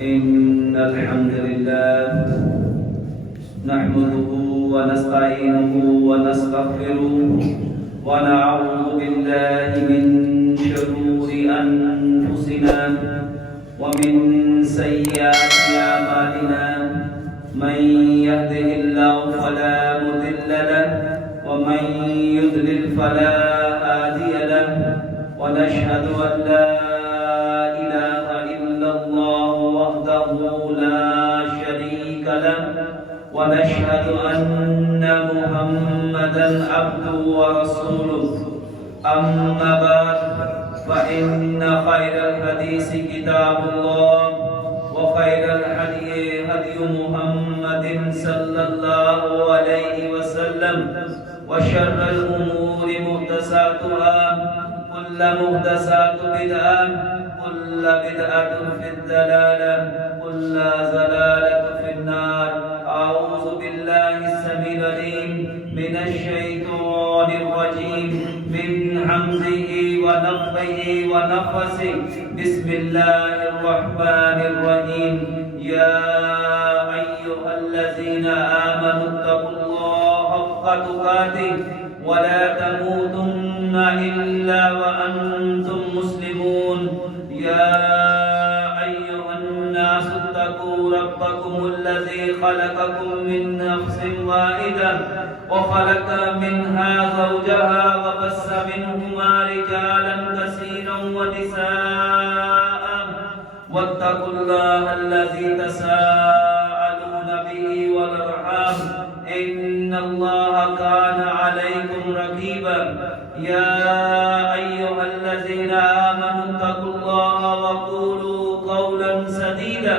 إن الحمد لله نحمده ونستعينه ونستغفره ونعوذ بالله من شرور أنفسنا ومن سيئات أعمالنا من يهده الله فلا مضل له ومن يضلل فلا هادي له ونشهد أن لا إله إلا الله وحده لا شريك له ونشهد أن محمدا عبده ورسوله أما بعد فإن خير الحديث كتاب الله وخير الهدي هدي محمد صلى الله عليه وسلم وشر الأمور محدثاتها كل محدثات بدعة كل بدعة في الضلالة كل ضلالة في النار. أعوذ بالله السميع العليم من الشيطان الرجيم من همزه ونفخه ونفثه. بسم الله الرحمن الرحيم. يا أيها الذين آمنوا اتقوا الله حق تقاته ولا تموتن إلا وأنتم مسلمون. يا أيها الناس اتقوا ربكم الذي خلقكم من نفس واحدة وخلق منها زوجها وبث منهما رجالا كثيرا ونساء واتقوا الله الذي تساءلون به والأرحام إن الله كان عليكم رقيبا. يا أيها الذين آمنوا اتقوا الله وقولوا قولا سديدا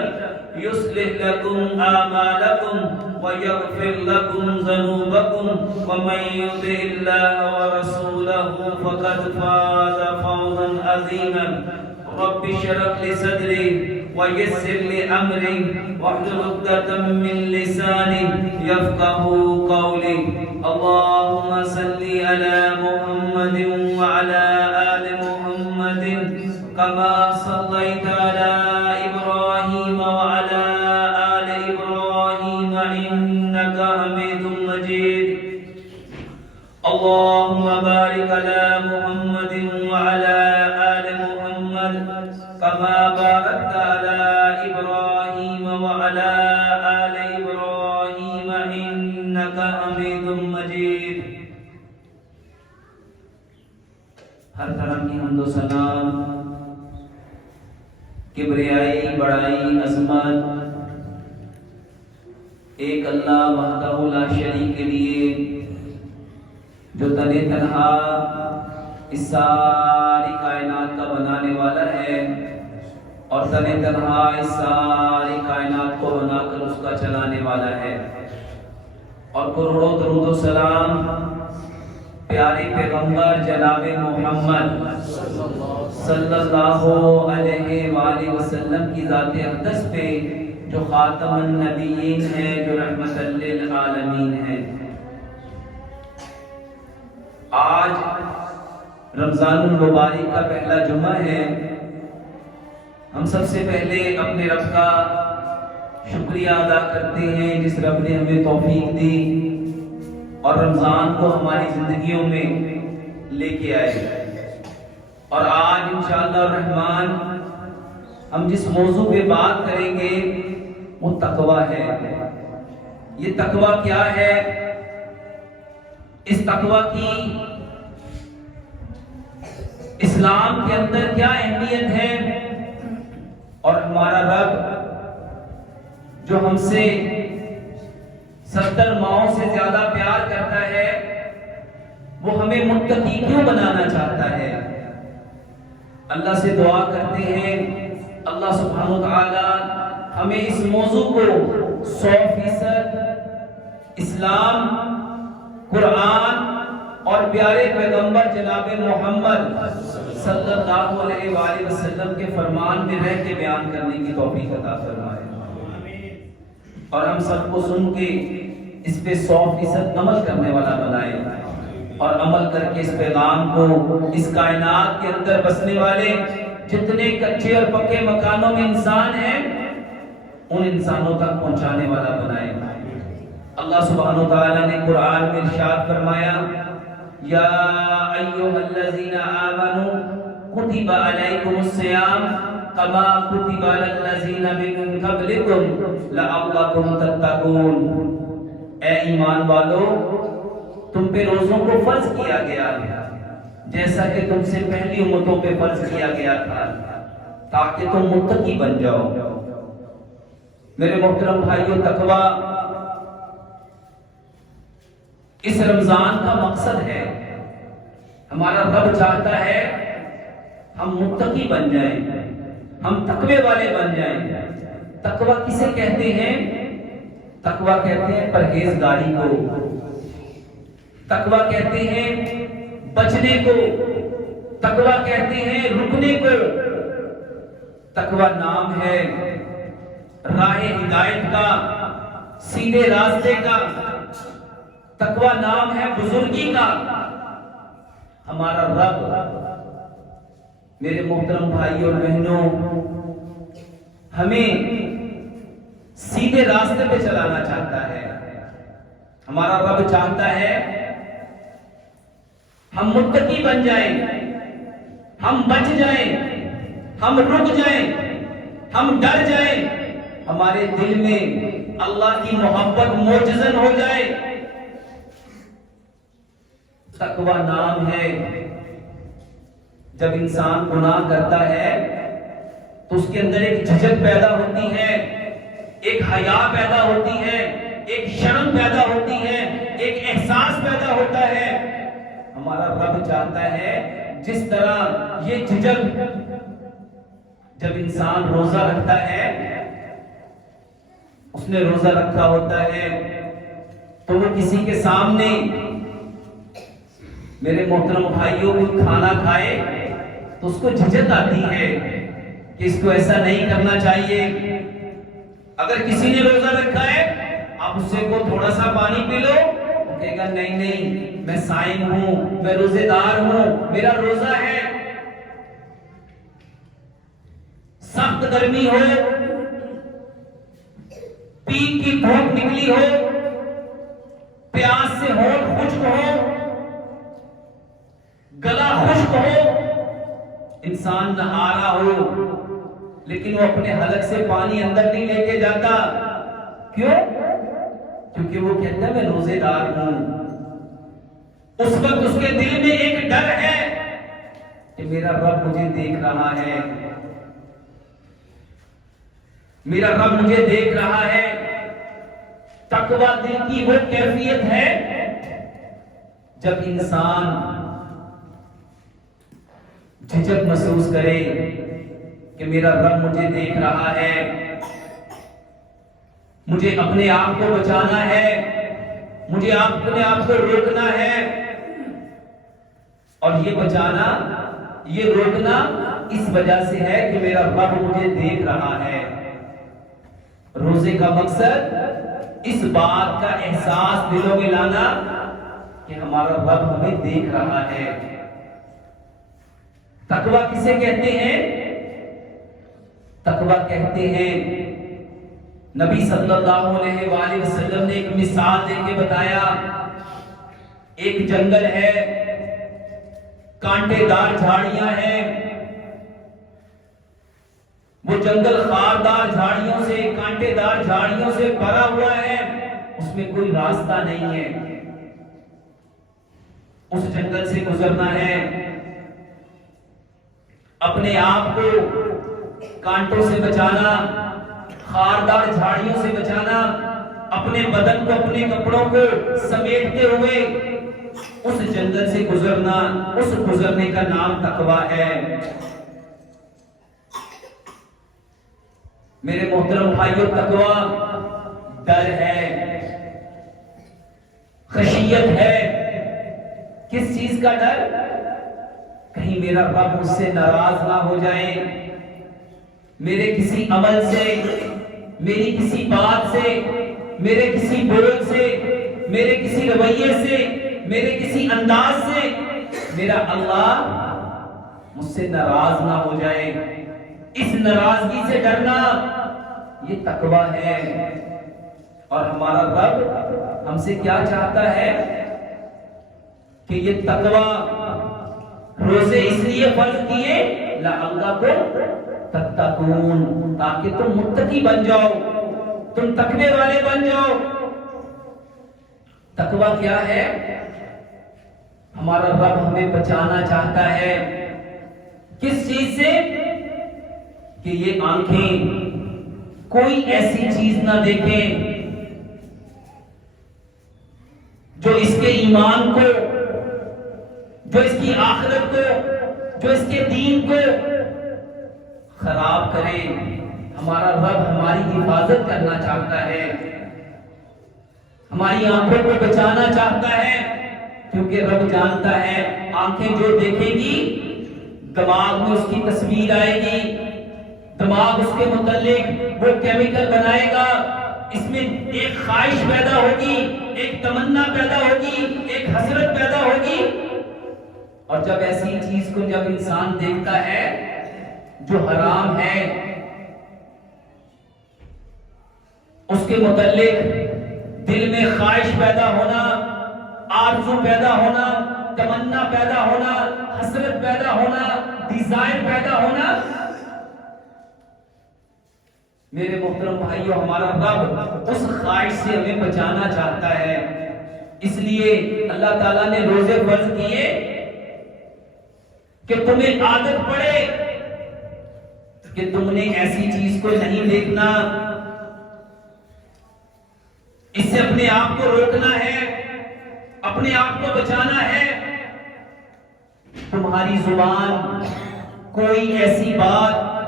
يصلح لكم أعمالكم ويغفر لكم ذنوبكم ومن يطع الله ورسوله فقد فاز فوزا عظيما. رب اشرح لي صدري ويسر لي أمري واحلل عقدة من لساني يفقهوا قولي. اللهم صل على محمد وعلى آل محمد كما صليت على إبراهيم وعلى آل إبراهيم إنك حميد مجيد. اللهم بارك على محمد وعلى آل محمد كما باركت على إبراهيم وعلى آل إبراهيم إنك حميد مجيد. ہر طرح کی حمد و ثنا، کبریائی، بڑائی، عظمت ایک اللہ وحدہ لا شریک کے لیے، جو تنے تنہا اس ساری کائنات کا بنانے والا ہے اور تنے تنہا اس ساری کائنات کو بنا کر اس کا چلانے والا ہے. اور کروڑوں درود و سلام پیارے پیغمبر جناب محمد صلی اللہ علیہ وآلہ وسلم کی ذات اقدس پہ، جو خاتم النبیین ہیں، جو رحمت للعالمین ہیں. آج رمضان المبارک کا پہلا جمعہ ہے. ہم سب سے پہلے اپنے رب کا شکریہ ادا کرتے ہیں جس رب نے ہمیں توفیق دی اور رمضان کو ہماری زندگیوں میں لے کے آئے. اور آج انشاءاللہ الرحمن ہم جس موضوع پہ بات کریں گے وہ تقویٰ ہے. یہ تقویٰ کیا ہے؟ اس تقویٰ کی اسلام کے اندر کیا اہمیت ہے، اور ہمارا رب جو ہم سے 70 ماؤں سے زیادہ پیار کرتا ہے، وہ ہمیں متقی کیوں بنانا چاہتا ہے. اللہ سے دعا کرتے ہیں اللہ سبحانہ وتعالی ہمیں اس موضوع کو 100% اسلام، قرآن اور پیارے پیغمبر جناب محمد صلی اللہ علیہ وآلہ وسلم کے فرمان میں رہ کے بیان کرنے کی توفیق عطا فرمائے، اور ہم سب کو سن کے اس پہ 100% عمل کرنے والا بنائے، اور عمل کر کے اس پیغام کو اس کائنات کے اندر بسنے والے جتنے کچے اور پکے مکانوں میں انسان ہیں ان انسانوں تک پہنچانے والا بنائے۔ اللہ سبحانہ وتعالی نے قرآن میں ارشاد فرمایا یا ایھا الذین آمنوا کتب علیکم الصیام کما کتب علی الذین من قبلکم لعلکم تتقون۔ اے ایمان والو، تم پہ روزوں کو فرض کیا گیا جیسا کہ تم سے پہلی امتوں پہ فرض کیا گیا تھا تاکہ تم متقی بن جاؤ۔ میرے محترم بھائیو، تقوی اس رمضان کا مقصد ہے۔ ہمارا رب چاہتا ہے ہم متقی بن جائیں، ہم تقوی والے بن جائیں۔ تقوی کسے کہتے ہیں؟ تقوی کہتے ہیں پرہیزگاری کو، تقوی کہتے ہیں بچنے کو، تقوی کہتے ہیں رکنے کو۔ تقوی نام ہے راہ ہدایت کا، سیدھے راستے کا۔ تقوی نام ہے بزرگی کا۔ ہمارا رب میرے محترم بھائی اور بہنوں ہمیں سیدھے راستے پہ چلانا چاہتا ہے۔ ہمارا رب چاہتا ہے ہم متقی بن جائیں، ہم بچ جائیں، ہم رک جائیں، ہم ڈر جائیں، ہمارے دل میں اللہ کی محبت موجزن ہو جائے۔ تقوی نام ہے جب انسان گناہ کرتا ہے تو اس کے اندر ایک جھجک پیدا ہوتی ہے، ایک حیا پیدا ہوتی ہے، ایک شرم پیدا ہوتی ہے، ایک احساس پیدا ہوتا ہے۔ ہمارا رب چاہتا ہے جس طرح یہ جھجک جب انسان روزہ رکھتا ہے، اس نے روزہ رکھا ہوتا ہے تو وہ کسی کے سامنے میرے محترم بھائیوں کو کھانا کھائے تو اس کو جھجک آتی ہے کہ اس کو ایسا نہیں کرنا چاہیے۔ اگر کسی نے روزہ رکھا ہے آپ اس سے کو تھوڑا سا پانی پی لو، وہ کہے گا نہیں نہیں میں صائم ہوں، میں روزے دار ہوں، میرا روزہ ہے۔ سخت گرمی ہو، پیٹ کی دھوپ نکلی ہو، پیاس سے ہونٹ خشک ہو، گلا خشک ہو، انسان نہا رہا ہو لیکن وہ اپنے حلق سے پانی اندر نہیں لے کے جاتا۔ کیوں؟ کیونکہ وہ کہتا ہے میں روزے دار ہوں۔ اس وقت اس کے دل میں ایک ڈر ہے کہ میرا رب مجھے دیکھ رہا ہے، میرا رب مجھے دیکھ رہا ہے۔ تقوی دل کی وہ کیفیت ہے جب انسان جھجک محسوس کرے کہ میرا رب مجھے دیکھ رہا ہے، مجھے اپنے آپ کو بچانا ہے، مجھے اپنے آپ کو روکنا ہے۔ اور یہ بچانا، یہ روکنا اس وجہ سے ہے کہ میرا رب مجھے دیکھ رہا ہے۔ روزے کا مقصد اس بات کا احساس دلوں میں لانا کہ ہمارا رب ہمیں دیکھ رہا ہے۔ تقوی کسے کہتے ہیں؟ تقوی کہتے ہیں، نبی صلی اللہ علیہ وآلہ وسلم نے ایک مثال دے کے بتایا۔ ایک جنگل ہے، کانٹے دار جھاڑیاں ہیں، وہ جنگل خاردار جھاڑیوں سے، کانٹے دار جھاڑیوں سے بھرا ہوا ہے، اس میں کوئی راستہ نہیں ہے۔ اس جنگل سے گزرنا ہے، اپنے آپ کو کانٹوں سے بچانا، خاردار جھاڑیوں سے بچانا، اپنے بدن کو، اپنے کپڑوں کو سمیٹتے ہوئے اس جنگل سے گزرنا، اس گزرنے کا نام تقوی ہے۔ میرے محترم بھائیو، تقوی ڈر ہے، خشیت ہے۔ کس چیز کا ڈر؟ کہیں میرا رب مجھ سے ناراض نہ ہو جائے، میرے کسی عمل سے، میری کسی بات سے، میرے کسی بول سے، میرے کسی رویے سے، میرے کسی انداز سے میرا اللہ مجھ سے ناراض نہ ہو جائے۔ اس ناراضگی سے ڈرنا یہ تقوی ہے۔ اور ہمارا رب ہم سے کیا چاہتا ہے کہ یہ تقوی روزے اس لیے فرض کیے لعلکم تتقون، تاکہ تم متقی بن جاؤ، تم تقوی والے بن جاؤ۔ تقوی کیا ہے؟ ہمارا رب ہمیں بچانا چاہتا ہے کس چیز سے؟ کہ یہ آنکھیں کوئی ایسی چیز نہ دیکھیں جو اس کے ایمان کو، جو اس کی آخرت کو، جو اس کے دین کو خراب کرے۔ ہمارا رب ہماری حفاظت کرنا چاہتا ہے، ہماری آنکھوں کو بچانا چاہتا ہے، کیونکہ رب جانتا ہے آنکھیں جو دیکھے گی دماغ میں اس کی تصویر آئے گی، دماغ اس کے متعلق وہ کیمیکل بنائے گا، اس میں ایک خواہش پیدا ہوگی، ایک تمنا پیدا ہوگی، ایک حسرت پیدا ہوگی۔ اور جب ایسی چیز کو جب انسان دیکھتا ہے جو حرام ہے، اس کے متعلق دل میں خواہش پیدا ہونا، آرزو پیدا ہونا، تمنا پیدا ہونا، حسرت پیدا ہونا، ڈیزائر پیدا ہونا۔ میرے محترم بھائیو، ہمارا رب اس خواہش سے ہمیں بچانا چاہتا ہے، اس لیے اللہ تعالیٰ نے روزے فرض کیے کہ تمہیں عادت پڑے کہ تم نے ایسی چیز کو نہیں دیکھنا، اس سے اپنے آپ کو روکنا ہے، اپنے آپ کو بچانا ہے۔ تمہاری زبان کوئی ایسی بات،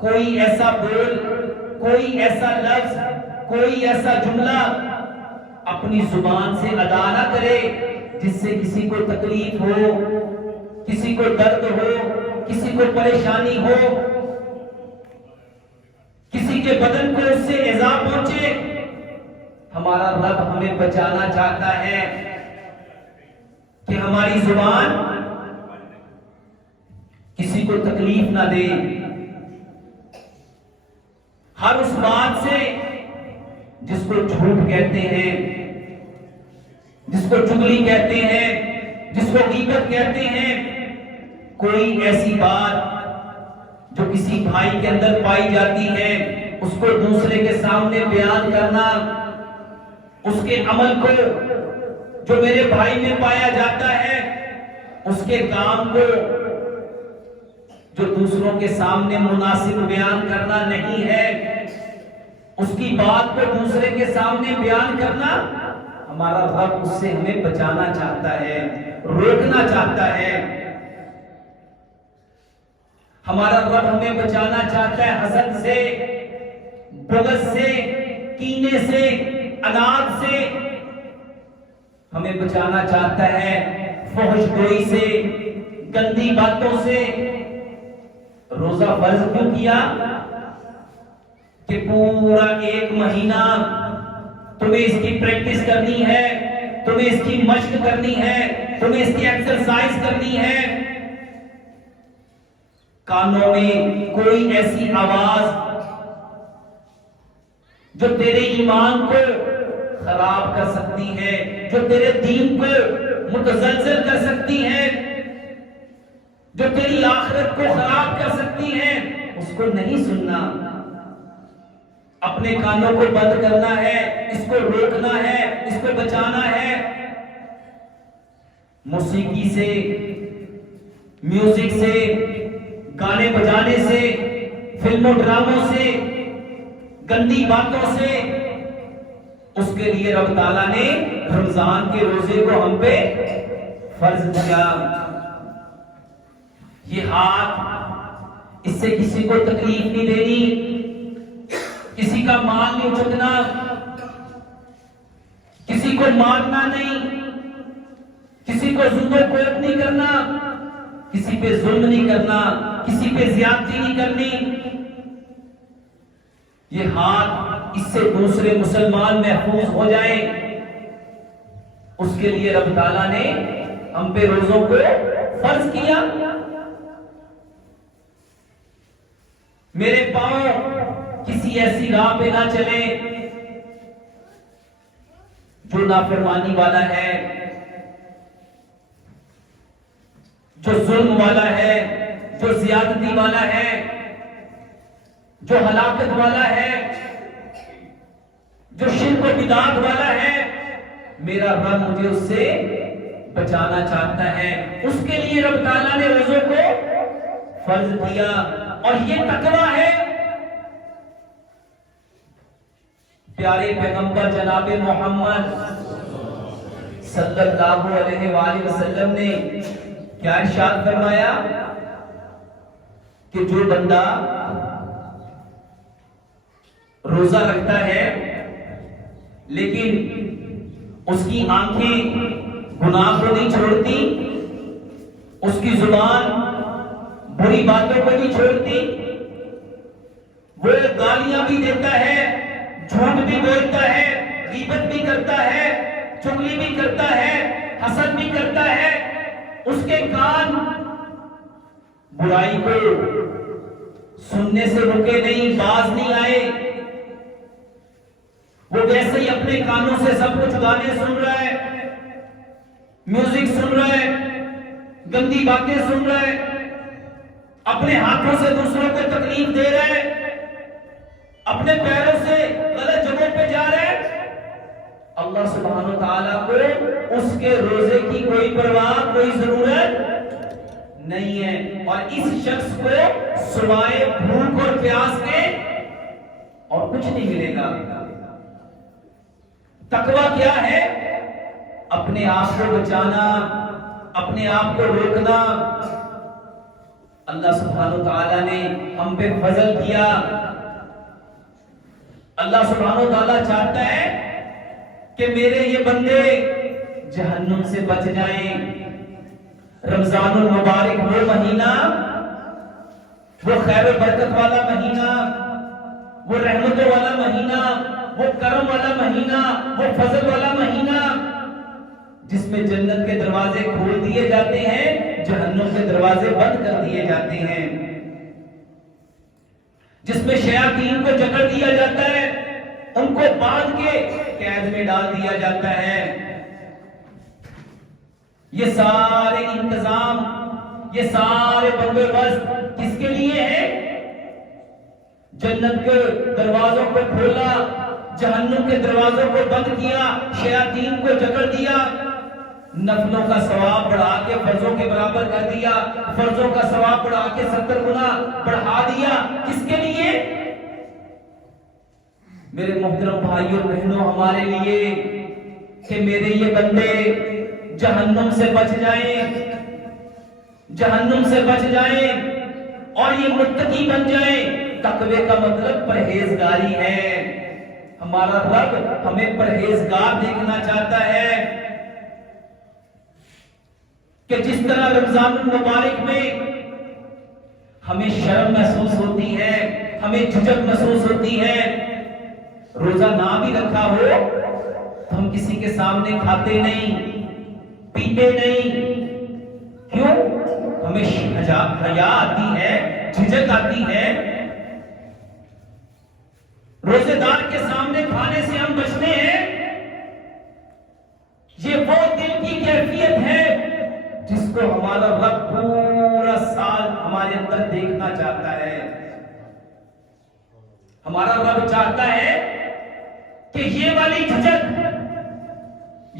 کوئی ایسا بول، کوئی ایسا لفظ، کوئی ایسا جملہ اپنی زبان سے ادا نہ کرے جس سے کسی کو تکلیف ہو، کسی کو درد ہو، کسی کو پریشانی ہو، کسی کے بدن کو اس سے ایذا پہنچے۔ ہمارا رب ہمیں بچانا چاہتا ہے کہ ہماری زبان کسی کو تکلیف نہ دے، ہر اس بات سے جس کو جھوٹ کہتے ہیں، جس کو چغلی کہتے ہیں، جس کو غیبت کہتے ہیں، کوئی ایسی بات جو کسی بھائی کے اندر پائی جاتی ہے اس کو دوسرے کے سامنے بیان کرنا، اس کے عمل کو جو میرے بھائی میں پایا جاتا ہے، اس کے کام کو جو دوسروں کے سامنے مناسب بیان کرنا نہیں ہے، اس کی بات کو دوسرے کے سامنے بیان کرنا، ہمارا رب اس سے ہمیں بچانا چاہتا ہے، روکنا چاہتا ہے۔ ہمارا رب ہمیں بچانا چاہتا ہے حسد سے، بغض سے، کینے سے، اناد سے، ہمیں بچانا چاہتا ہے فحش گوئی سے، گندی باتوں سے۔ روزہ فرض کیوں کیا؟ کہ پورا ایک مہینہ تمہیں اس کی پریکٹس کرنی ہے، تمہیں اس کی مشق کرنی ہے، تمہیں اس کی ایکسرسائز کرنی ہے۔ کانوں میں کوئی ایسی آواز جو تیرے ایمان کو خراب کر سکتی ہے، جو تیرے دین کو متزلزل کر سکتی ہے، جو تیری آخرت کو خراب کر سکتی ہے، اس کو نہیں سننا۔ اپنے کانوں کو بند کرنا ہے، اس کو روکنا ہے، اس کو بچانا ہے۔ موسیقی سے، میوزک سے، گانے بجانے سے، فلموں ڈراموں سے، گندی باتوں سے، اس کے لیے رب تعالیٰ نے رمضان کے روزے کو ہم پہ فرض کیا۔ یہ ہاتھ، اس سے کسی کو تکلیف نہیں دینی، کسی کا مال نہیں اچھتنا، کسی کو مارنا نہیں، کسی کو ظلم و کوت نہیں کرنا، کسی پہ ظلم نہیں کرنا، کسی پہ زیادتی نہیں کرنی۔ یہ ہاتھ، اس سے دوسرے مسلمان محفوظ ہو جائیں، اس کے لیے رب تعالیٰ نے ہم پہ روزوں کو فرض کیا۔ میرے پاؤں کسی کسی ایسی راہ پہ نہ چلے جو نافرمانی والا ہے، جو ظلم والا ہے، جو زیادتی والا ہے، جو ہلاکت والا ہے، جو شرک و بدعت والا ہے۔ میرا رب مجھے اس سے بچانا چاہتا ہے، اس کے لیے رب تعالیٰ نے روزوں کو فرض کیا، اور یہ تقویٰ ہے۔ پیارے پیغمبر جناب محمد صلی اللہ علیہ وآلہ وسلم نے کیا ارشاد فرمایا کہ جو بندہ روزہ رکھتا ہے لیکن اس کی آنکھیں گناہ کو نہیں چھوڑتی، اس کی زبان بری باتوں کو نہیں چھوڑتی، وہ گالیاں بھی دیتا ہے، جھوٹ بھی بولتا ہے، غیبت بھی کرتا ہے، چغلی بھی کرتا ہے، حسد بھی کرتا ہے، اس کے کان برائی کو سننے سے رکے نہیں، باز نہیں آئے، وہ ویسے ہی اپنے کانوں سے سب کچھ گانے سن رہا ہے، میوزک سن رہا ہے، گندی باتیں سن رہا ہے، اپنے ہاتھوں سے دوسروں کو تکلیف دے رہا ہے، اپنے پیروں سے غلط جگہوں پہ جا رہا ہے۔ اللہ سبحانہ و تعالیٰ کو اس کے روزے کی کوئی پرواہ، کوئی ضرورت نہیں ہے، اور اس شخص کو سوائے بھوک اور پیاس کے اور کچھ نہیں ملے گا۔ تقویٰ کیا ہے؟ اپنے آپ کو بچانا، اپنے آپ کو روکنا۔ اللہ سبحانہ و تعالیٰ نے ہم پہ فضل کیا۔ اللہ سبحانہ و تعالیٰ چاہتا ہے کہ میرے یہ بندے جہنم سے بچ جائیں۔ رمضان المبارک وہ مہینہ، وہ خیر و برکت والا مہینہ، وہ رحمتوں والا مہینہ، وہ کرم والا مہینہ، وہ فضل والا مہینہ، جس میں جنت کے دروازے کھول دیے جاتے ہیں، جہنم کے دروازے بند کر دیے جاتے ہیں، جس میں شیاطین کو جکڑ دیا جاتا ہے، ان کو باندھ کے قید میں ڈال دیا جاتا ہے۔ یہ سارے انتظام، یہ سارے بندوبست کس کے لیے ہیں؟ جنت کے دروازوں کو کھولا، جہنم کے دروازوں کو بند کیا، شیاطین کو جکڑ دیا، نفلوں کا ثواب بڑھا کے فرضوں کے برابر کر دیا، فرضوں کا ثواب بڑھا کے 70 گنا بڑھا دیا۔ کس کے لیے؟ میرے محترم بھائیوں بہنوں، ہمارے لیے کہ میرے یہ بندے جہنم سے بچ جائیں، جہنم سے بچ جائیں اور یہ متقی بن جائیں۔ تقوی کا مطلب پرہیزگاری ہے۔ ہمارا رب ہمیں پرہیزگار دیکھنا چاہتا ہے کہ جس طرح رمضان المبارک میں ہمیں شرم محسوس ہوتی ہے، ہمیں جھجک محسوس ہوتی ہے، روزہ نہ بھی رکھا ہو تو ہم کسی کے سامنے کھاتے نہیں، پیتے نہیں۔ کیوں؟ ہمیں حیا آتی ہے، جھجک آتی ہے۔ روزے دار کے سامنے کھانے سے ہم بچتے ہیں۔ یہ وہ دل کی کیفیت ہے جس کو ہمارا رب پورا سال ہمارے اندر دیکھنا چاہتا ہے۔ ہمارا رب چاہتا ہے کہ یہ والی جھجک،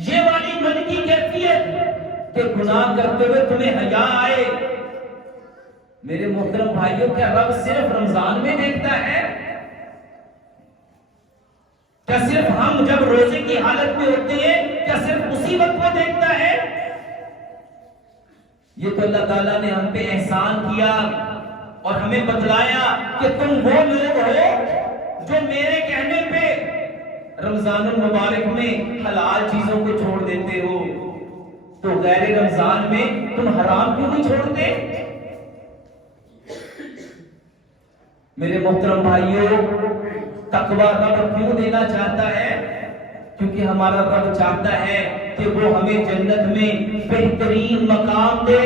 یہ والی من کی کیفیت کہ گناہ کرتے ہوئے تمہیں حیا آئے۔ میرے محترم بھائیوں، کیا رب صرف رمضان میں دیکھتا ہے؟ کیا صرف ہم جب روزے کی حالت میں ہوتے ہیں، کیا صرف اسی وقت وہ دیکھتا ہے؟ یہ تو اللہ تعالیٰ نے ہم پہ احسان کیا اور ہمیں بتلایا کہ تم وہ لوگ ہو جو میرے کہنے پہ رمضان المبارک میں حلال چیزوں کو چھوڑ دیتے ہو، تو غیر رمضان میں تم حرام کیوں نہیں چھوڑتے؟ میرے محترم بھائیوں، تقویٰ رب کیوں دینا چاہتا ہے؟ کیونکہ ہمارا رب چاہتا ہے کہ وہ ہمیں جنت میں بہترین مقام دے۔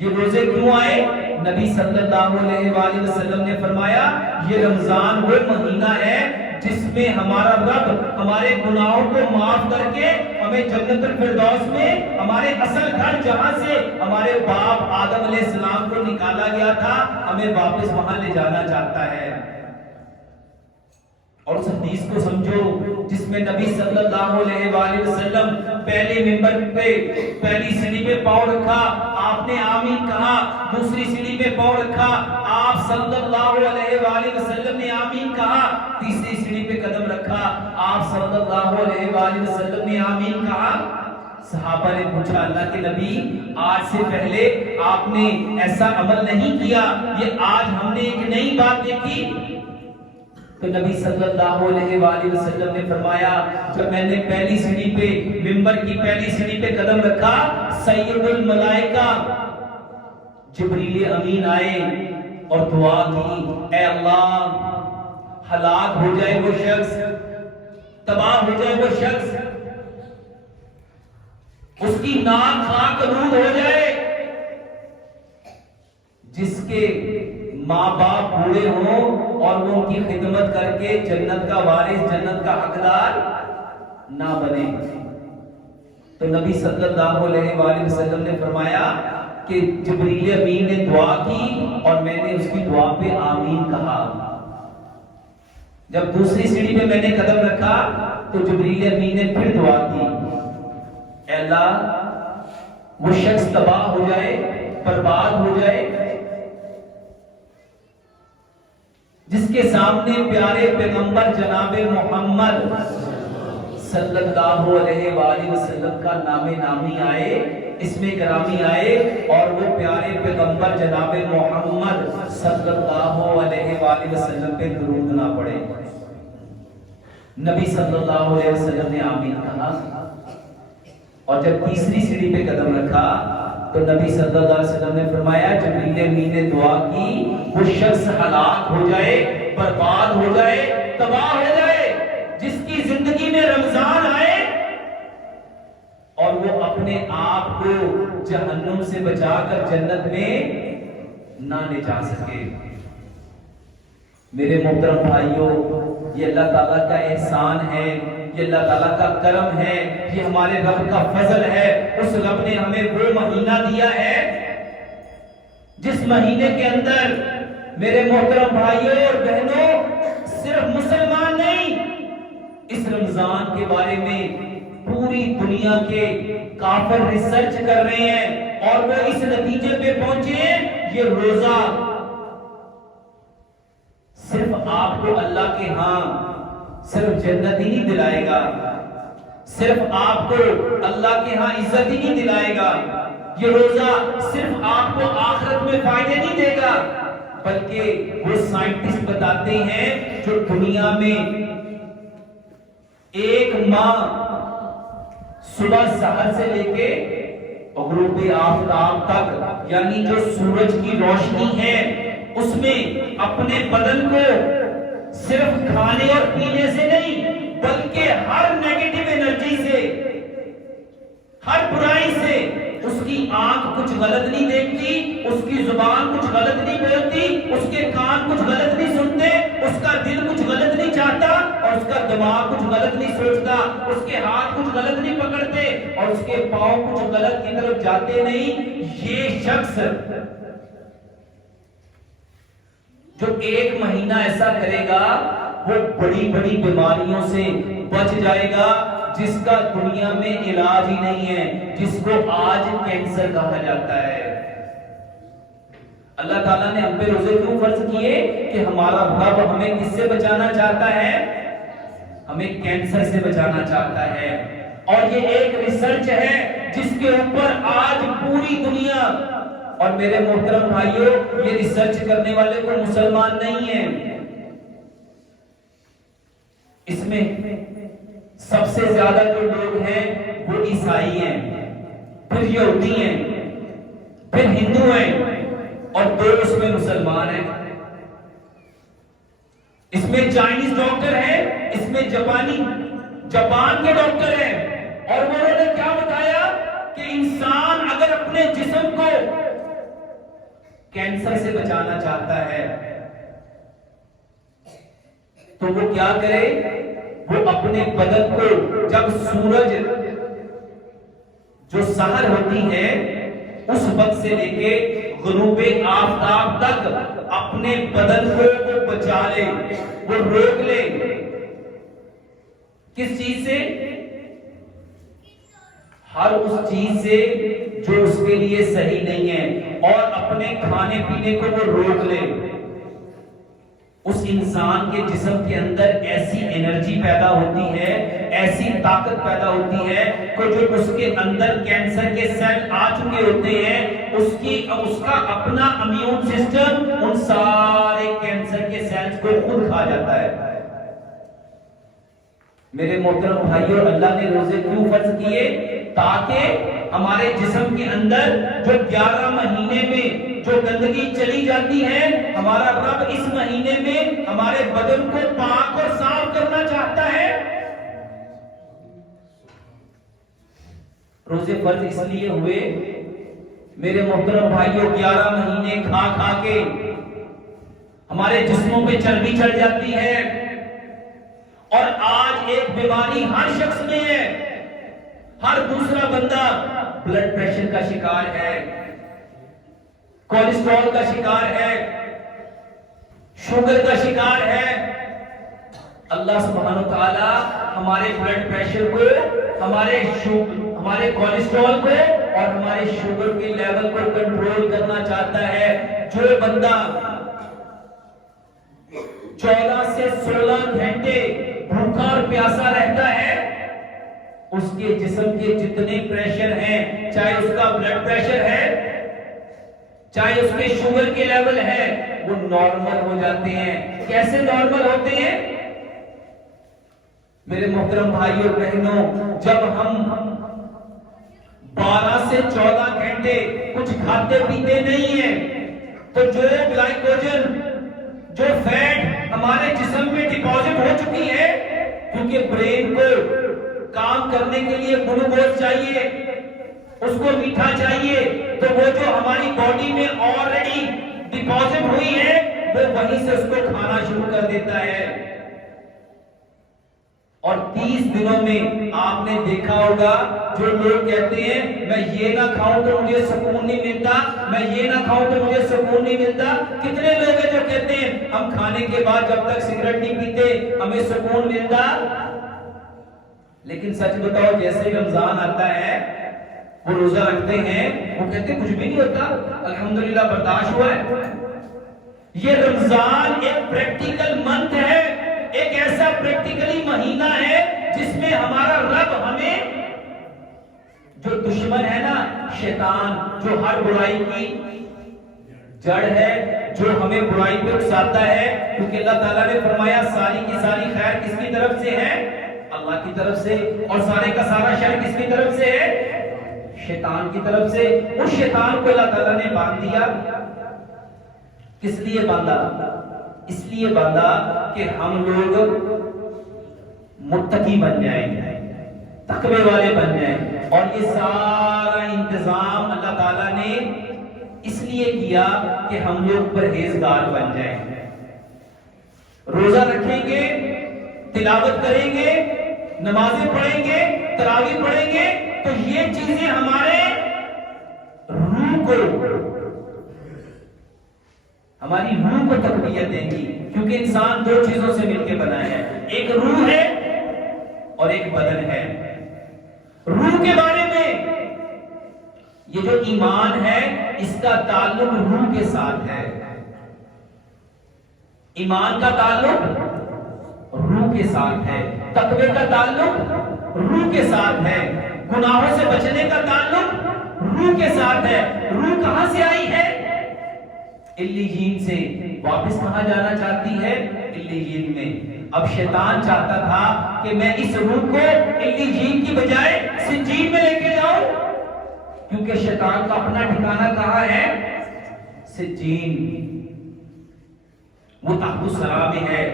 یہ روزے کیوں آئے؟ نبی صلی اللہ علیہ وآلہ وسلم نے فرمایا یہ رمضان وہ مہینہ ہے جس میں ہمارا رب ہمارے گناہوں کو معاف کر کے ہمیں جنت الفردوس میں ہمارے اصل گھر جہاں سے ہمارے باپ آدم علیہ السلام کو نکالا گیا تھا ہمیں واپس وہاں لے جانا چاہتا ہے۔ اور اس حدیث کو سمجھو جس میں نبی صلی اللہ علیہ وآلہ وسلم پہلے منبر پہ پہلی سیڑھی پہ پاؤں رکھا، آپ نے آمین کہا، دوسری سیڑھی پہ پاؤں رکھا، آپ صلی اللہ علیہ وآلہ وسلم نے آمین کہا، تیسری سیڑھی پہ قدم رکھا، آپ صلی اللہ علیہ وآلہ وسلم نے آمین کہا۔ صحابہ نے پوچھا اللہ کے نبی آج سے پہلے آپ نے ایسا عمل نہیں کیا، یہ آج ہم نے ایک نئی بات دیکھی۔ تو نبی صلی اللہ علیہ وآلہ وسلم نے فرمایا جب میں نے پہلی سیڑھی پہ منبر کی پہلی سیڑھی پہ قدم رکھا، سید الملائکہ جبریل امین آئے اور دعا کی، اے اللہ ہلاک ہو جائے وہ شخص، تباہ ہو جائے وہ شخص، اس کی ناک خاک آلود ہو جائے جس کے ماں باپ بوڑھے ہوں اور وہ ان کی خدمت کر کے جنت کا وارث، جنت کا حقدار نہ بنے۔ تو نبی صلی اللہ علیہ وآلہ وسلم نے فرمایا کہ جبریل امین نے دعا کی اور میں نے اس کی دعا پہ آمین کہا۔ جب دوسری سیڑھی پہ میں نے قدم رکھا تو جبریل امین نے پھر دعا کی، اے اللہ وہ شخص تباہ ہو جائے، برباد ہو جائے جس کے سامنے پیارے پیغمبر جناب محمد صلی اللہ علیہ وآلہ وسلم کا نام نامی آئے، اسم گرامی آئے اور وہ پیارے پیغمبر جناب محمد صلی اللہ علیہ وآلہ وسلم پہ درود نہ پڑے۔ نبی صلی اللہ علیہ وسلم نے آمین کہا اور جب تیسری سیڑھی پہ قدم رکھا تو نبی صلی اللہ علیہ وسلم نے فرمایا جبریل امین نے دعا کی وہ شخص ہلاک ہو جائے، برباد ہو جائے، تباہ ہو جائے جس کی زندگی میں رمضان آئے اور وہ اپنے آپ کو جہنم سے بچا کر جنت میں نہ لے جا سکے۔ میرے محترم بھائیوں، یہ اللہ تعالیٰ کا احسان ہے، یہ اللہ تعالیٰ کا کرم ہے، یہ ہمارے رب کا فضل ہے۔ اس رب نے ہمیں وہ مہینہ دیا ہے جس مہینے کے اندر میرے محترم بھائیوں اور بہنوں صرف مسلمان نہیں، اس رمضان کے بارے میں پوری دنیا کے کافر ریسرچ کر رہے ہیں اور وہ اس نتیجے پہ پہنچے ہیں یہ روزہ صرف آپ کو اللہ کے ہاں صرف جنت ہی نہیں دلائے گا، صرف آپ کو اللہ کے ہاں عزت ہی نہیں دلائے گا، یہ روزہ صرف آپ کو آخرت میں فائدے نہیں دے گا، بلکہ وہ سائنٹسٹ بتاتے ہیں جو دنیا میں ایک ماہ صبح سحر سے لے کے غروب آفتاب تک یعنی جو سورج کی روشنی ہے اس میں اپنے بدن کو صرف کھانے اور پینے سے نہیں بلکہ ہر نیگیٹو انرجی سے، ہر برائی سے، اس کی آنکھ کچھ غلط نہیں دیکھتی، اس کی زبان کچھ غلط نہیں بولتی، اس کے کان کچھ غلط نہیں سنتے، اس کا دل کچھ غلط نہیں چاہتا اور اس کا دماغ کچھ غلط نہیں سوچتا، اس کے ہاتھ کچھ غلط نہیں پکڑتے اور اس کے پاؤں کچھ غلط کی طرف جاتے نہیں۔ یہ شخص جو ایک مہینہ ایسا کرے گا وہ بڑی بڑی بیماریوں سے بچ جائے گا جس کا دنیا میں علاج ہی نہیں ہے، جس کو آج کینسر کہا جاتا ہے۔ اللہ تعالیٰ نے ہم پہ روزے کیوں فرض کیے کہ ہمارا رب ہمیں کس سے بچانا چاہتا ہے؟ ہمیں کینسر سے بچانا چاہتا ہے، اور یہ ایک ریسرچ ہے جس کے اوپر آج پوری دنیا، اور میرے محترم بھائیوں یہ ریسرچ کرنے والے کوئی مسلمان نہیں ہیں، اس میں سب سے زیادہ جو لوگ ہیں وہ عیسائی ہیں، پھر یہودی ہیں، پھر ہندو ہیں اور دو اس میں مسلمان ہیں۔ اس میں چائنیز ڈاکٹر ہیں، اس میں جاپان کے ڈاکٹر ہیں، اور انہوں نے کیا بتایا کہ انسان اگر اپنے جسم کو کینسر سے بچانا چاہتا ہے تو وہ کیا کرے؟ وہ اپنے بدن کو جب سورج جو سحر ہوتی ہے اس وقت سے لے کے غروب آفتاب تک اپنے بدن کو وہ بچا لے، وہ روک لے۔ کس چیز سے؟ ہر اس چیز سے جو اس کے لیے صحیح نہیں ہے، اور اپنے کھانے پینے کو وہ روک لے۔ اس انسان کے جسم کے اندر ایسی انرجی پیدا ہوتی ہے، ایسی طاقت پیدا ہوتی ہے کہ جو اس کے اندر کینسر کے سیل آ چکے ہوتے ہیں، اس کا اپنا امیون سسٹم ان سارے کینسر کے سیلز کو خود کھا جاتا ہے۔ میرے محترم بھائیوں، اللہ نے روزے کیوں فرض کیے؟ تاکہ ہمارے جسم کے اندر جو 11 مہینے میں جو گندگی چلی جاتی ہے، ہمارا رب اس مہینے میں ہمارے بدن کو پاک اور صاف کرنا چاہتا ہے۔ روزے فرض اس لیے ہوئے میرے محترم بھائیوں، 11 مہینے کھا کھا کے ہمارے جسموں پہ چربی چڑھ جاتی ہے، اور آج ایک بیماری ہر شخص میں ہے۔ ہر دوسرا بندہ بلڈ پریشر کا شکار ہے، کولیسٹرول کا شکار ہے، شوگر کا شکار ہے۔ اللہ سبحانہ و تعالی ہمارے بلڈ پریشر کو، ہمارے کولیسٹرول کو اور ہمارے شوگر کے لیول کو کنٹرول کرنا چاہتا ہے۔ جو بندہ 14 سے 16 گھنٹے بھوکا اور پیاسا رہتا ہے، اس کے جسم کے جتنے پریشر ہیں، چاہے اس کا بلڈ پریشر ہے، چاہے اس کے شوگر کے لیول ہے، وہ نارمل ہو جاتے ہیں۔ کیسے نارمل ہوتے ہیں؟ میرے محترم بھائیوں بہنوں، جب ہم 12 سے 14 گھنٹے کچھ کھاتے پیتے نہیں ہیں تو جو گلائکوجن، جو فیٹ ہمارے جسم میں ڈپازٹ ہو چکی ہے، کیونکہ برین کو کام کرنے کے لیے گلوکوز چاہیے، اس کو میٹھا چاہیے، تو وہ جو ہماری باڈی میں آلریڈی ڈپازٹ ہوئی ہے وہ وہیں سے اس کو کھانا شروع کر دیتا ہے۔ اور 30 دنوں میں آپ نے دیکھا ہوگا جو لوگ کہتے ہیں میں یہ نہ کھاؤں تو مجھے سکون نہیں ملتا، میں یہ نہ کھاؤں تو مجھے سکون نہیں ملتا۔ کتنے لوگ ہیں جو کہتے ہیں ہم کھانے کے بعد جب تک سگریٹ نہیں پیتے ہمیں سکون ملتا؟ لیکن سچ بتاؤ، جیسے رمضان آتا ہے وہ روزہ رکھتے ہیں، وہ کہتے ہیں کچھ بھی نہیں ہوتا، الحمدللہ برداشت ہوا ہے۔ یہ رمضان ایک پریکٹیکل منتھ ہے، ایک ایسا پریکٹیکلی مہینہ ہے جس میں ہمارا رب ہمیں، جو دشمن ہے نا شیطان، جو ہر برائی کی جڑ ہے، جو ہمیں برائی پہ اکساتا ہے، کیونکہ اللہ تعالیٰ نے فرمایا ساری کی ساری خیر کس کی طرف سے ہے؟ اللہ کی طرف سے، اور سارے کا سارا شر کس کی طرف سے ہے؟ شیطان کی طرف سے۔ اس شیطان کو اللہ تعالیٰ نے باندھ دیا۔ کس لیے باندھا؟ اس لیے باندھا کہ ہم لوگ متقی بن جائیں، تقوی والے بن جائیں، اور یہ سارا انتظام اللہ تعالیٰ نے اس لیے کیا کہ ہم لوگ پرہیزگار بن جائیں۔ روزہ رکھیں گے، تلاوت کریں گے، نمازیں پڑھیں گے، تراویح پڑھیں گے، تو یہ چیزیں ہمارے روح کو، ہماری روح کو تقویت دیں گی، کیونکہ انسان دو چیزوں سے مل کے بنا ہے، ایک روح ہے اور ایک بدن ہے۔ روح کے بارے میں یہ جو ایمان ہے اس کا تعلق روح کے ساتھ ہے، ایمان کا تعلق روح کے ساتھ ہے، تقوی کا تعلق روح کے ساتھ ہے، گناہوں سے بچنے کا تعلق روح کے ساتھ ہے۔ روح کہاں سے آئی ہے؟ علیین سے۔ واپس کہاں جانا چاہتی ہے؟ علیین میں۔ اب شیطان چاہتا تھا کہ میں اس روح کو علیین کی بجائے سجین میں لے کے جاؤں، کیونکہ شیطان کا اپنا ٹھکانہ کہاں ہے؟ سجین، وہ تحت الثری میں ہے،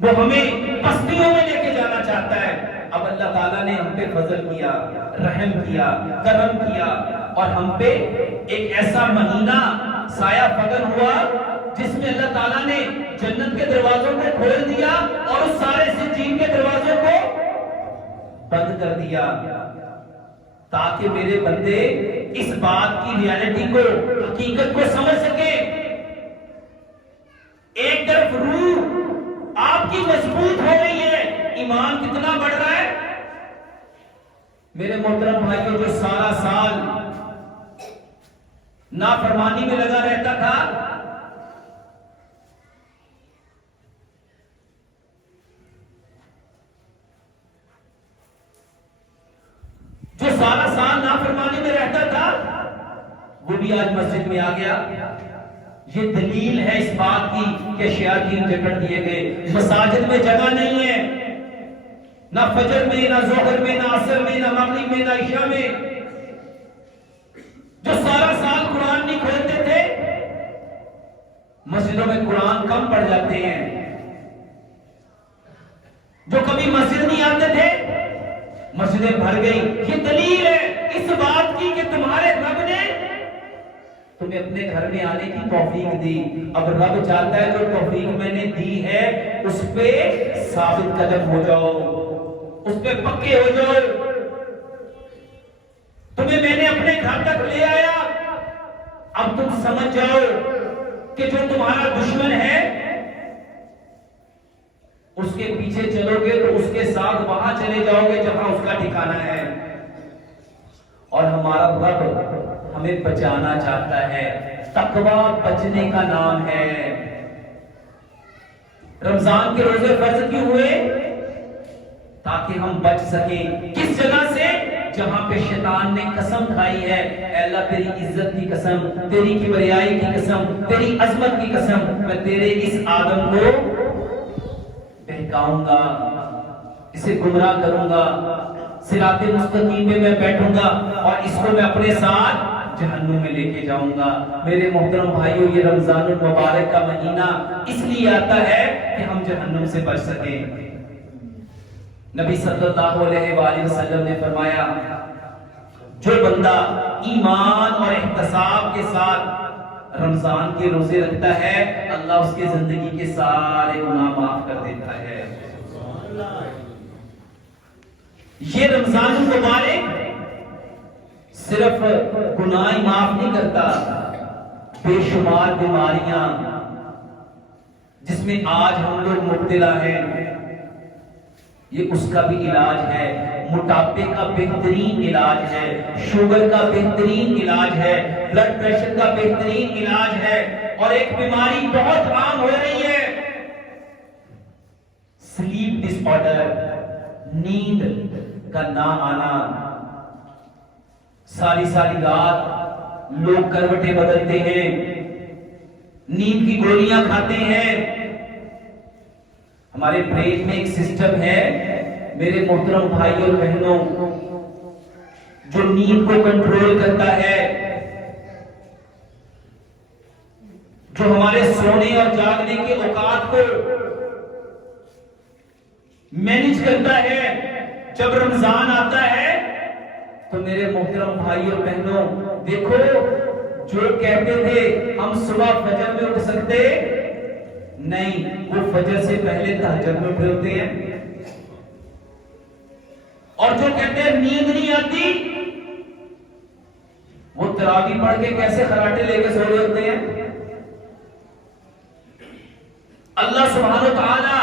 وہ ہمیں پستیوں میں لے کے جانا چاہتا ہے۔ اب اللہ تعالیٰ نے ہم پہ فضل کیا، رحم کیا، کرم کیا، اور ہم پہ ایک ایسا مہینہ سایہ فگن ہوا جس میں اللہ تعالیٰ نے جنت کے دروازوں کو کھول دیا اور اس سارے سجین کے دروازوں کو بند کر دیا، تاکہ میرے بندے اس بات کی ریالٹی کو، حقیقت کو سمجھ سکے۔ ایک طرف روح آپ کی مضبوط ہو رہی ہے، ایمان کتنا بڑھ رہا ہے۔ میرے محترم بھائیوں، جو سارا سال نافرمانی میں لگا رہتا تھا، جو سارا سال نافرمانی میں رہتا تھا، وہ بھی آج مسجد میں آ گیا۔ یہ دلیل ہے اس بات کی کہ شیاطین جکڑ دیے گئے۔ مساجد میں جگہ نہیں ہے، نہ فجر میں، نہ ظہر میں، نہ عصر میں، نہ مغرب میں، نہ عشاء میں۔ جو سارا سال قرآن نہیں کھولتے تھے، مسجدوں میں قرآن کم پڑھ جاتے ہیں۔ جو کبھی مسجد نہیں آتے تھے، مسجدیں بھر گئی۔ یہ دلیل ہے اس بات کی کہ تمہارے رب نے تمہیں اپنے گھر میں آنے کی توفیق دی۔ اب رب چاہتا ہے جو توفیق میں نے دی ہے اس پہ ثابت قدم ہو جاؤ، اس پہ پکے ہو جاؤ۔ تمہیں میں نے اپنے گھر تک لے آیا، اب تم سمجھ جاؤ کہ جو تمہارا دشمن ہے اس کے پیچھے چلو گے تو اس کے ساتھ وہاں چلے جاؤ گے جہاں اس کا ٹھکانہ ہے۔ اور ہمارا رب ہمیں بچانا چاہتا ہے۔ تقوی بچنے کا نام ہے۔ رمضان کے روزے فرض کیوں ہوئے؟ تاکہ ہم بچ سکیں۔ کس جگہ سے؟ جہاں پہ شیطان نے قسم کھائی ہے، اے اللہ تیری عزت کی قسم، تیری کبریائی کی قسم، تیری عظمت کی قسم، میں تیرے اس آدم کو بہکاؤں گا، اسے گمراہ کروں گا، صراط مستقیم میں بیٹھوں گا اور اس کو میں اپنے ساتھ جہنم میں لے کے جاؤں گا۔ میرے محترم بھائیوں، یہ رمضان المبارک کا مہینہ اس لیے آتا ہے کہ ہم جہنم سے بچ سکیں۔ نبی صلی اللہ علیہ وآلہ وسلم نے فرمایا، جو بندہ ایمان اور احتساب کے ساتھ رمضان کے روزے رکھتا ہے، اللہ اس کے زندگی کے سارے گناہ معاف کر دیتا ہے۔ یہ رمضان المبارک صرف گناہ معاف نہیں کرتا، بے شمار بیماریاں جس میں آج ہم لوگ مبتلا ہیں، یہ اس کا بھی علاج ہے۔ موٹاپے کا بہترین علاج ہے، شوگر کا بہترین علاج ہے، بلڈ پریشر کا بہترین علاج ہے۔ اور ایک بیماری بہت عام ہو رہی ہے، سلیپ ڈس آرڈر، نیند کا نہ آنا۔ ساری ساری رات لوگ کروٹیں بدلتے ہیں، نیند کی گولیاں کھاتے ہیں۔ ہمارے برین میں ایک سسٹم ہے میرے محترم بھائی اور بہنوں، جو نیند کو کنٹرول کرتا ہے، جو ہمارے سونے اور جاگنے کے اوقات کو مینج کرتا ہے۔ جب رمضان آتا ہے تو میرے محترم بھائی اور بہنوں دیکھو، جو کہتے تھے ہم صبح فجر میں اٹھ سکتے نہیں، وہ فجر سے پہلے تہجد میں اٹھے ہوتے ہیں۔ اور جو کہتے ہیں نیند نہیں آتی، وہ تراویح پڑھ کے کیسے خراٹے لے کے سو رہے ہوتے ہیں۔ اللہ سبحانہ وتعالی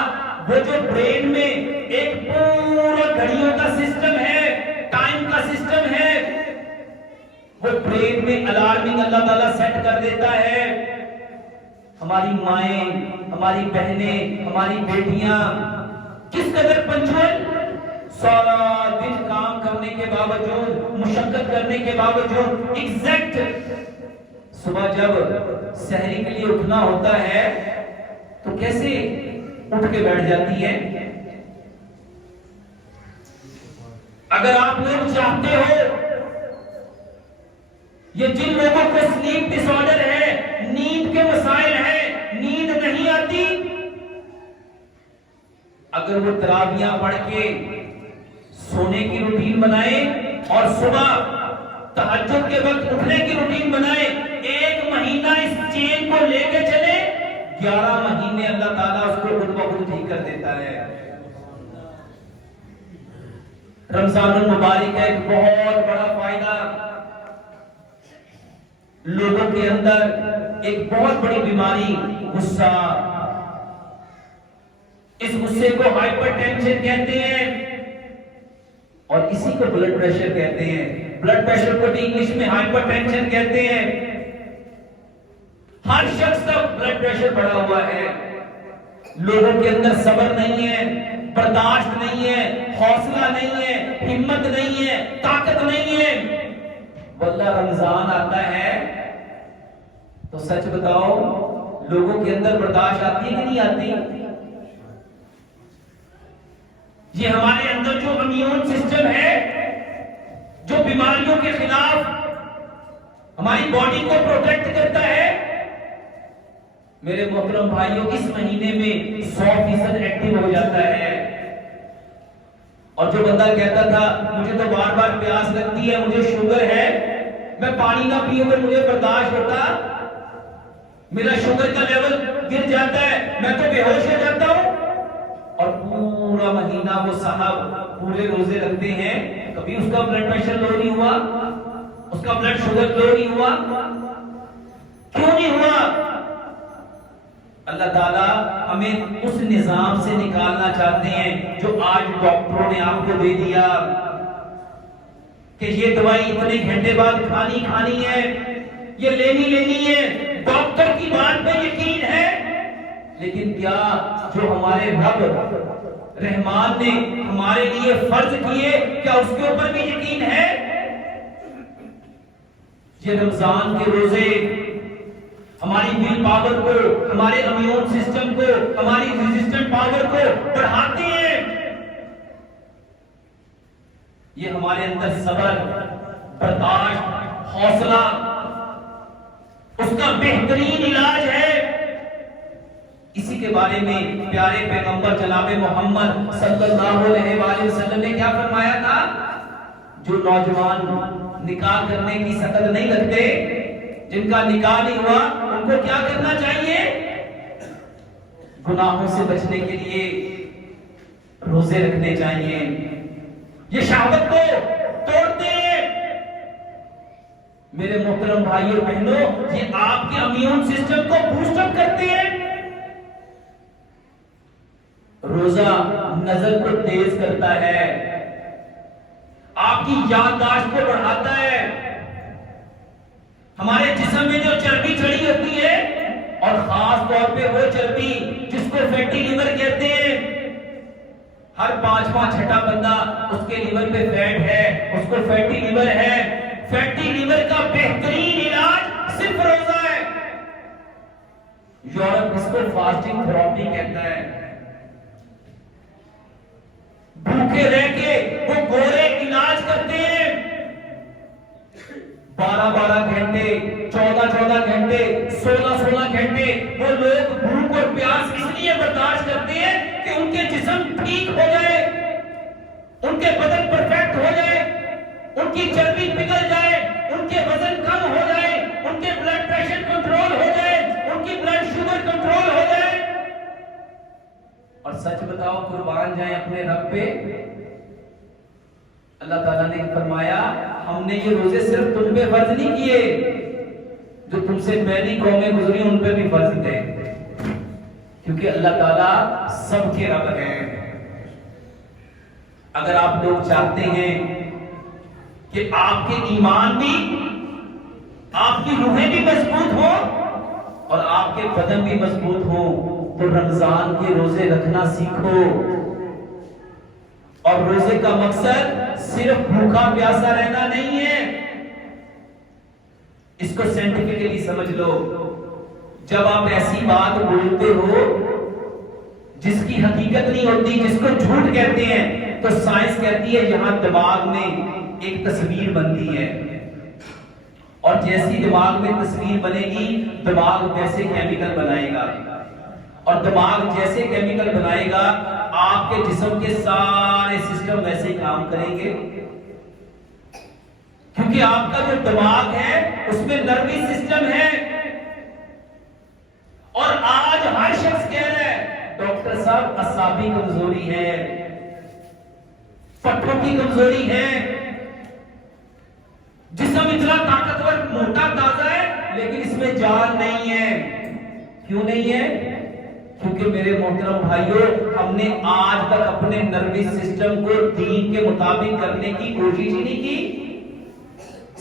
وہ جو برین میں ایک پورا گھڑیوں کا سسٹم ہے، ٹائم کا سسٹم ہے، وہ برین میں الارمنگ اللہ تعالیٰ سیٹ کر دیتا ہے۔ ہماری مائیں، ہماری بہنیں، ہماری بیٹیاں کس قدر پنچوئل، سارا دن کام کرنے کے باوجود، مشقت کرنے کے باوجود ایگزیکٹ صبح جب سحری کے لیے اٹھنا ہوتا ہے تو کیسے اٹھ کے بیٹھ جاتی ہے۔ اگر آپ لوگ چاہتے ہو، یہ جن لوگوں کو سلیپ ڈس آرڈر ہے، نیند کے مسائل ہیں، نیند نہیں آتی، اگر وہ تراویحاں پڑھ کے سونے کی روٹین بنائیں اور صبح تہجد کے وقت اٹھنے کی روٹین بنائیں، 1 مہینہ اس چین کو لے کے چلے، 11 مہینے اللہ تعالیٰ اس کو خود بخود ٹھیک کر دیتا ہے۔ رمضان المبارک کا ایک بہت بڑا فائدہ، لوگوں کے اندر ایک بہت بڑی بیماری غصہ، اس غصے کو ہائپر ٹینشن کہتے ہیں اور اسی کو بلڈ پریشر کہتے ہیں۔ بلڈ پریشر کو بھی انگلش میں ہائپر ٹینشن کہتے ہیں۔ ہر شخص کا بلڈ پریشر بڑھا ہوا ہے، لوگوں کے اندر صبر نہیں ہے، برداشت نہیں ہے، حوصلہ نہیں ہے، ہمت نہیں ہے، طاقت نہیں ہے۔ واللہ رمضان آتا ہے تو سچ بتاؤ لوگوں کے اندر برداشت آتی ہے کہ نہیں آتی؟ یہ ہمارے اندر جو امیون سسٹم ہے، جو بیماریوں کے خلاف ہماری باڈی کو پروٹیکٹ کرتا ہے، میرے محترم بھائیوں اس مہینے میں 100% ایکٹیو ہو جاتا ہے۔ اور جو بندہ کہتا تھا مجھے تو بار بار پیاس لگتی ہے، مجھے شوگر ہے، میں پانی نہ پیوں گا مجھے برداشت ہوتا، میرا شوگر کا لیول گر جاتا ہے، میں تو بے ہوش ہو جاتا ہوں، اور پورا مہینہ وہ صاحب پورے روزے رکھتے ہیں، کبھی اس کا بلڈ پریشر لو نہیں ہوا، اس کا بلڈ شوگر لو نہیں ہوا، کیوں نہیں ہوا؟ اللہ تعالیٰ ہمیں اس نظام سے نکالنا چاہتے ہیں جو آج ڈاکٹروں نے آپ کو دے دیا کہ یہ دوائی اتنے گھنٹے بعد کھانی ہے، یہ لینی ہے، ڈاکٹر کی بات پہ یقین ہے، لیکن کیا جو ہمارے رب رحمان نے ہمارے لیے فرض کیے کیا اس کے اوپر بھی یقین ہے؟ یہ رمضان کے روزے ہماری ول پاور کو، ہمارے امیون سسٹم کو، ہماری ریزسٹنٹ پاور کو بڑھاتے ہیں، یہ ہمارے اندر صبر، برداشت، حوصلہ اس کا بہترین علاج ہے۔ اسی کے بارے میں پیارے پیغمبر جناب محمد صلی اللہ علیہ وآلہ وسلم نے کیا فرمایا تھا؟ جو نوجوان نکاح کرنے کی سکت نہیں رکھتے، جن کا نکاح نہیں ہوا، ان کو کیا کرنا چاہیے؟ گناہوں سے بچنے کے لیے روزے رکھنے چاہیے، یہ شہوت کو توڑتے ہیں۔ میرے محترم بھائیوں اور بہنوں، یہ آپ کے امیون سسٹم کو بوسٹ اپ کرتے ہیں۔ روزہ نظر کو تیز کرتا ہے، آپ کی یادداشت کو بڑھاتا ہے، ہمارے جسم میں جو چربی چڑھی ہوتی ہے، اور خاص طور پہ وہ چربی جس کو فیٹی لیور کہتے ہیں، ہر 5واں 6واں بندہ اس کے لیور پہ فیٹ ہے، اس کو فیٹی لیور ہے۔ فیٹی لیور کا بہترین علاج صرف روزہ ہے۔ یورپ اس کو فاسٹنگ تھراپی کہتا ہے۔ بھوکے رہ کے وہ گورے علاج کرتے ہیں، 12 گھنٹے، 14 گھنٹے، 16 گھنٹے وہ لوگ بھوک اور پیاس اس لیے برداشت کرتے ہیں کہ ان کے جسم ٹھیک ہو جائے، ان کے بدن پرفیکٹ ہو جائے، ان کی چربی پگھل جائے، ان کے وزن کم ہو جائے، ان کے بلڈ پریشر کنٹرول ہو جائے، ان کی بلڈ شوگر کنٹرول ہو جائے۔ اور سچ بتاؤ قربان جائیں اپنے رب پہ، اللہ تعالیٰ نے فرمایا ہم نے یہ روزے صرف تم پہ فرض نہیں کیے، جو تم سے پہلی قومیں گزری ان پہ بھی فرض تھے، کیونکہ اللہ تعالیٰ سب کے رب ہیں۔ اگر آپ لوگ چاہتے ہیں کہ آپ کے ایمان بھی، آپ کی روحیں بھی مضبوط ہو اور آپ کے بدن بھی مضبوط ہو، تو رمضان کے روزے رکھنا سیکھو۔ اور روزے کا مقصد صرف بھوکا پیاسا رہنا نہیں ہے، اس کو سائنٹیفکلی سمجھ لو۔ جب آپ ایسی بات بولتے ہو جس کی حقیقت نہیں ہوتی، جس کو جھوٹ کہتے ہیں، تو سائنس کہتی ہے یہاں دماغ میں ایک تصویر بنتی ہے، اور جیسی دماغ میں تصویر بنے گی دماغ ویسے کیمیکل بنائے گا، اور دماغ جیسے کیمیکل بنائے گا آپ کے جسم کے سارے سسٹم ویسے ہی کام کریں گے۔ کیونکہ آپ کا جو دماغ ہے اس میں نروی سسٹم ہے. اور آج ہر شخص کہہ رہا ہے ڈاکٹر صاحب اعصابی کمزوری ہے، پٹھوں کی کمزوری ہے، جسم اتنا طاقتور موٹا تازہ ہے لیکن اس میں جان نہیں ہے. کیوں نہیں ہے؟ کیونکہ میرے محترم بھائیوں، ہم نے آج تک اپنے نروس سسٹم کو دین کے مطابق کرنے کی کوشش ہی نہیں کی.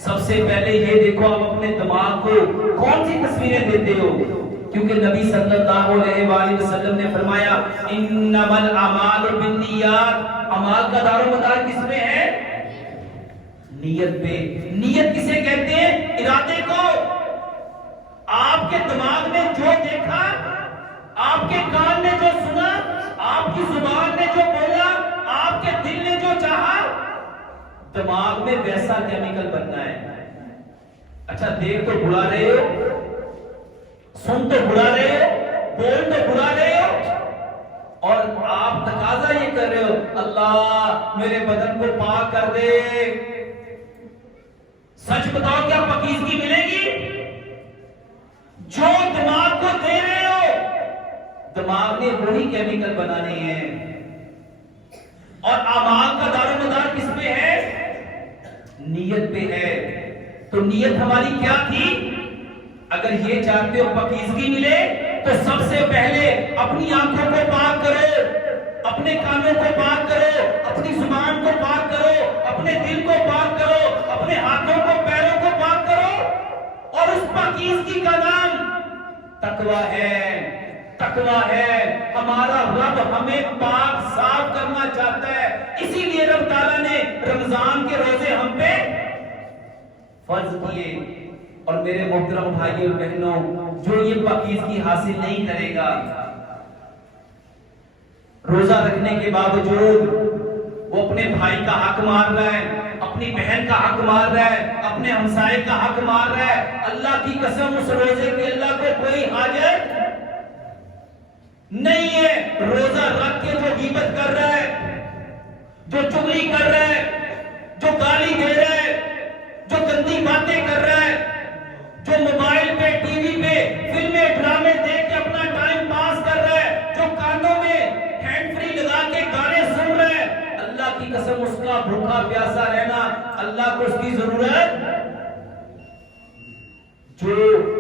سب سے پہلے یہ دیکھو آپ اپنے دماغ کو کون سی تصویریں دیتے ہو، کیونکہ نبی صلی اللہ علیہ وآلہ وسلم نے فرمایا انما الاعمال بالنیات، اعمال کا دار و مدار کس میں ہے؟ نیت پہ. نیت کسے کہتے ہیں؟ ارادے کو. آپ کے دماغ نے جو دیکھا، آپ کے کان نے جو سنا، آپ کی زبان نے جو بولا، آپ کے دل نے جو چاہا، دماغ میں ویسا کیمیکل بننا ہے. اچھا دیکھ تو بلا رہے ہو، سن تو بلا رہے ہو، بول تو بلا رہے ہو، اور آپ تقاضا یہ کر رہے ہو اللہ میرے بدن کو پاک کر دے. سچ بتاؤ کیا پاکیزگی ملے گی؟ جو دماغ کو دے رہے ہو، دماغ نے وہی کیمیکل بنانے ہیں. اور اعمال کا دار و مدار کس پہ ہے؟ نیت پہ ہے. تو نیت ہماری کیا تھی؟ اگر یہ چاہتے ہو پاکیزگی ملے تو سب سے پہلے اپنی آنکھوں کو پاک کرو، اپنے کانوں کو پاک کرو، اپنی زبان کو پاک کرو، اپنے دل کو پاک کرو، اپنے ہاتھوں کو پیروں کو پاک کرو. اور اس پاکیزگی کا نام تقویٰ ہے. تقویٰ ہے. ہمارا رب ہمیں پاک صاف کرنا چاہتا ہے، اسی لیے رب تعالیٰ نے رمضان کے روزے ہم پہ فرض کیے. اور میرے محترم بھائیوں اور بہنوں، جو یہ پاکیزگی حاصل نہیں کرے گا، روزہ رکھنے کے باوجود وہ اپنے بھائی کا حق مار رہا ہے، اپنی بہن کا حق مار رہا ہے، اپنے ہمسائے کا حق مار رہا ہے، اللہ کی قسم اس روزے کی اللہ کو کوئی حاجت نہیں ہے. روزہ رکھ کے جو غیبت کر رہا ہے، جو چغلی کر رہا ہے، جو گالی دے رہا ہے، جو گندی باتیں کر رہا ہے، جو موبائل پہ ٹی وی پہ فلمیں ڈرامے دیکھ کے اپنا ٹائم پاس کر رہا ہے، جو کانوں میں ہینڈ فری لگا کے گانے سن رہا ہے، اللہ کی قسم اس کا بھوکا پیاسا رہنا اللہ کو اس کی ضرورت. جو